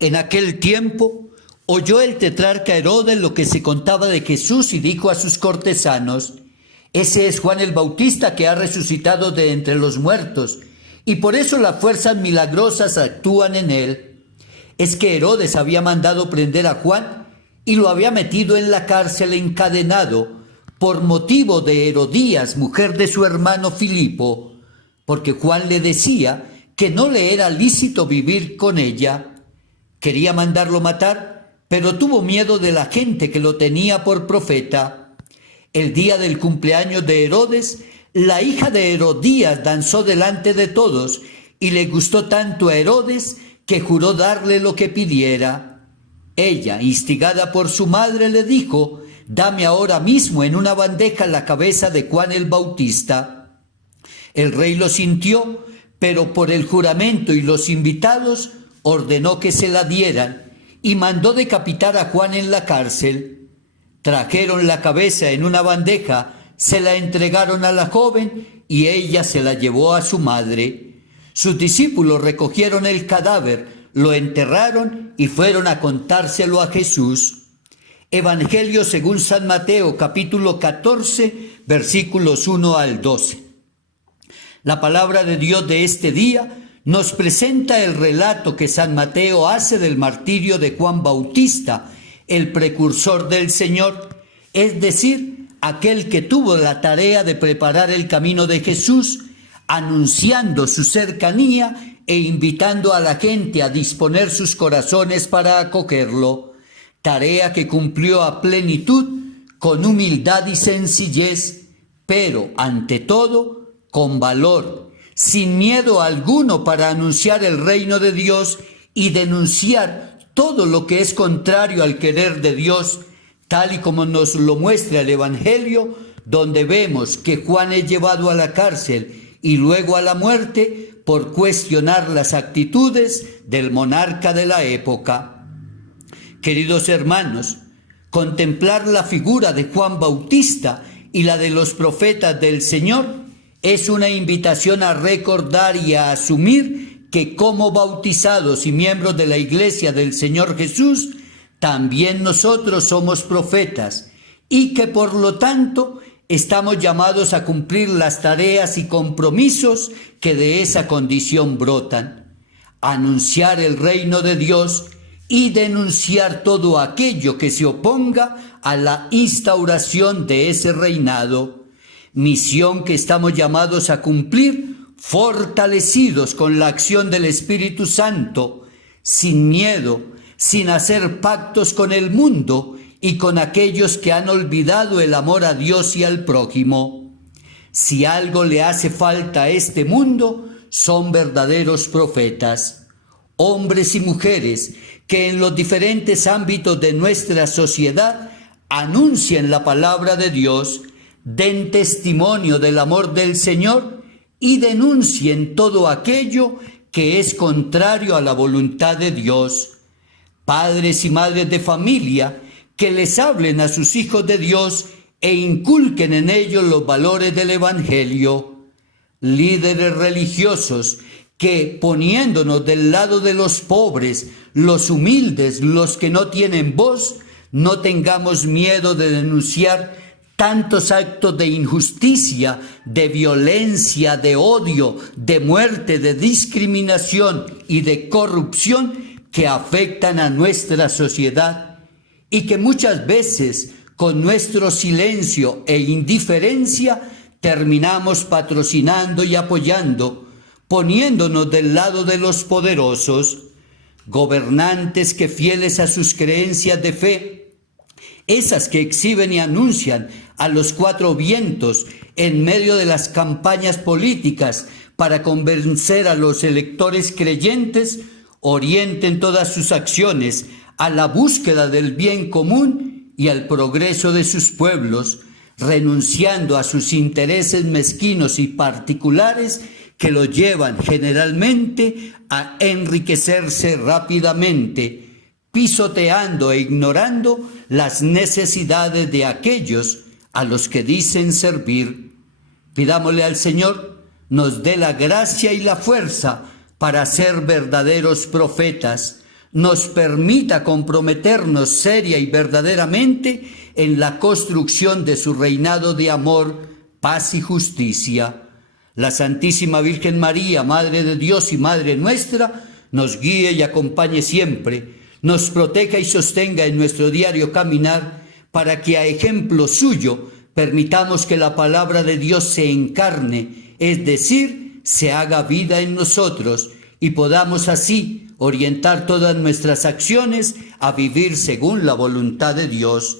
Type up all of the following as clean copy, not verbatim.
En aquel tiempo oyó el tetrarca Herodes lo que se contaba de Jesús y dijo a sus cortesanos: ese es Juan el Bautista que ha resucitado de entre los muertos, y por eso las fuerzas milagrosas actúan en él. Es que Herodes había mandado prender a Juan y lo había metido en la cárcel encadenado por motivo de Herodías, mujer de su hermano Filipo, porque Juan le decía que no le era lícito vivir con ella. Quería mandarlo matar, pero tuvo miedo de la gente que lo tenía por profeta. El día del cumpleaños de Herodes, la hija de Herodías danzó delante de todos y le gustó tanto a Herodes que juró darle lo que pidiera. Ella, instigada por su madre, le dijo: dame ahora mismo en una bandeja la cabeza de Juan el Bautista. El rey lo sintió, pero por el juramento y los invitados ordenó que se la dieran y mandó decapitar a Juan en la cárcel. Trajeron la cabeza en una bandeja, se la entregaron a la joven y ella se la llevó a su madre. Sus discípulos recogieron el cadáver, lo enterraron y fueron a contárselo a Jesús. Evangelio según San Mateo, capítulo 14, versículos 1 al 12. La palabra de Dios de este día nos presenta el relato que San Mateo hace del martirio de Juan Bautista, el precursor del Señor, es decir, aquel que tuvo la tarea de preparar el camino de Jesús, anunciando su cercanía e invitando a la gente a disponer sus corazones para acogerlo, tarea que cumplió a plenitud, con humildad y sencillez, pero ante todo con valor, sin miedo alguno, para anunciar el reino de Dios y denunciar todo lo que es contrario al querer de Dios, tal y como nos lo muestra el Evangelio, donde vemos que Juan es llevado a la cárcel y luego a la muerte por cuestionar las actitudes del monarca de la época. Queridos hermanos, contemplar la figura de Juan Bautista y la de los profetas del Señor es una invitación a recordar y a asumir que como bautizados y miembros de la Iglesia del Señor Jesús, también nosotros somos profetas y que por lo tanto estamos llamados a cumplir las tareas y compromisos que de esa condición brotan, anunciar el reino de Dios y denunciar todo aquello que se oponga a la instauración de ese reinado. Misión que estamos llamados a cumplir, fortalecidos con la acción del Espíritu Santo, sin miedo, sin hacer pactos con el mundo y con aquellos que han olvidado el amor a Dios y al prójimo. Si algo le hace falta a este mundo, son verdaderos profetas, hombres y mujeres que en los diferentes ámbitos de nuestra sociedad anuncien la palabra de Dios, den testimonio del amor del Señor y denuncien todo aquello que es contrario a la voluntad de Dios. Padres y madres de familia que les hablen a sus hijos de Dios e inculquen en ellos los valores del Evangelio. Líderes religiosos que, poniéndonos del lado de los pobres, los humildes, los que no tienen voz, no tengamos miedo de denunciar tantos actos de injusticia, de violencia, de odio, de muerte, de discriminación y de corrupción que afectan a nuestra sociedad y que muchas veces con nuestro silencio e indiferencia terminamos patrocinando y apoyando, poniéndonos del lado de los poderosos, gobernantes que, fieles a sus creencias de fe, esas que exhiben y anuncian a los cuatro vientos en medio de las campañas políticas para convencer a los electores creyentes, orienten todas sus acciones a la búsqueda del bien común y al progreso de sus pueblos, renunciando a sus intereses mezquinos y particulares que los llevan generalmente a enriquecerse rápidamente, pisoteando e ignorando las necesidades de aquellos a los que dicen servir. Pidámosle al Señor nos dé la gracia y la fuerza para ser verdaderos profetas, nos permita comprometernos seria y verdaderamente en la construcción de su reinado de amor, paz y justicia. La Santísima Virgen María, Madre de Dios y Madre nuestra, nos guíe y acompañe siempre, nos proteja y sostenga en nuestro diario caminar, para que a ejemplo suyo permitamos que la palabra de Dios se encarne, es decir, se haga vida en nosotros, y podamos así orientar todas nuestras acciones a vivir según la voluntad de Dios.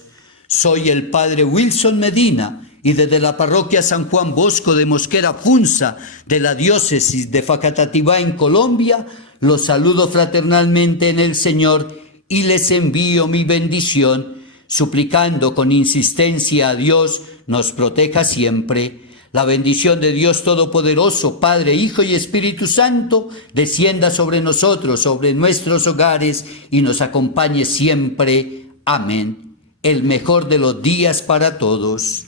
Soy el Padre Wilson Medina, y desde la parroquia San Juan Bosco de Mosquera Funza, de la diócesis de Facatativá en Colombia, los saludo fraternalmente en el Señor y les envío mi bendición, suplicando con insistencia a Dios nos proteja siempre. La bendición de Dios Todopoderoso, Padre, Hijo y Espíritu Santo, descienda sobre nosotros, sobre nuestros hogares y nos acompañe siempre. Amén. El mejor de los días para todos.